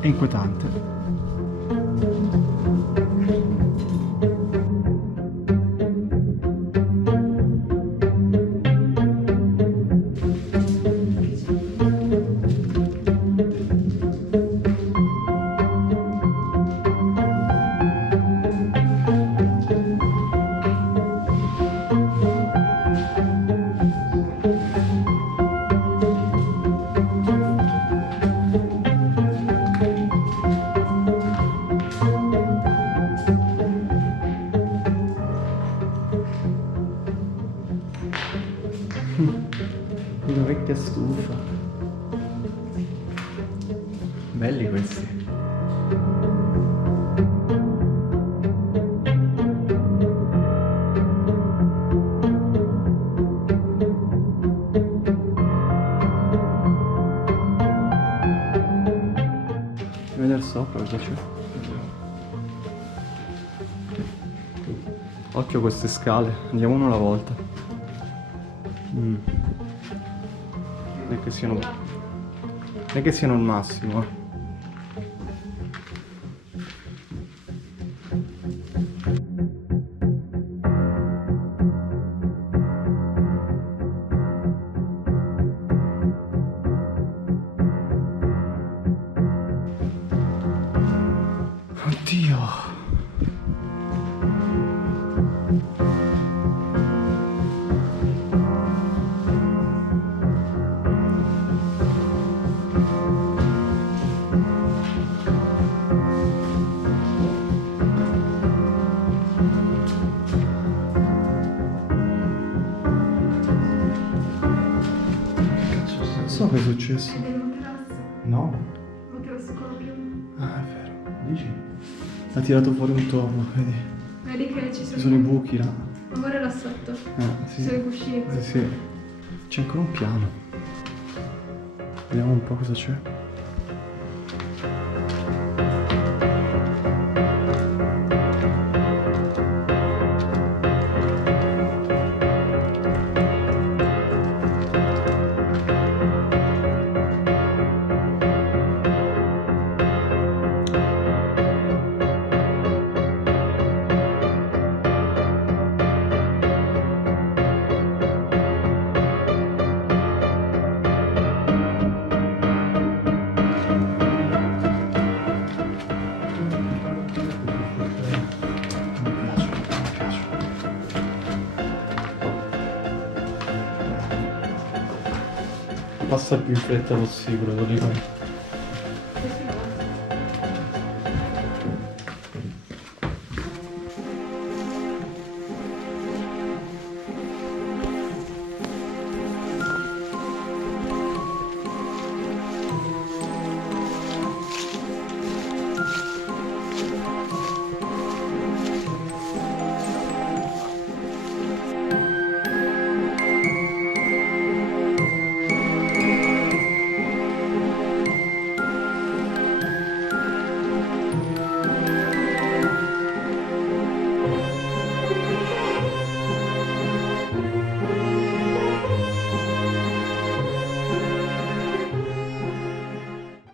È inquietante. Una vecchia stufa. Belli questi. Vedere sopra cosa c'è. Occhio a queste scale, andiamo una alla volta. Non è che siano il massimo, eh. Oddio. Non so cosa è successo. È del materasso. No. Il materasso con la piuma. Ah, è vero. Dici? Ha tirato fuori un tono, vedi? Vedi che ci Ci sono i buchi là. Ma guarda là sotto. Sì. Ci sono i cuscini. Sì, sì. C'è ancora un piano. Vediamo un po' cosa c'è. Passa il più in fretta possibile, lo dico.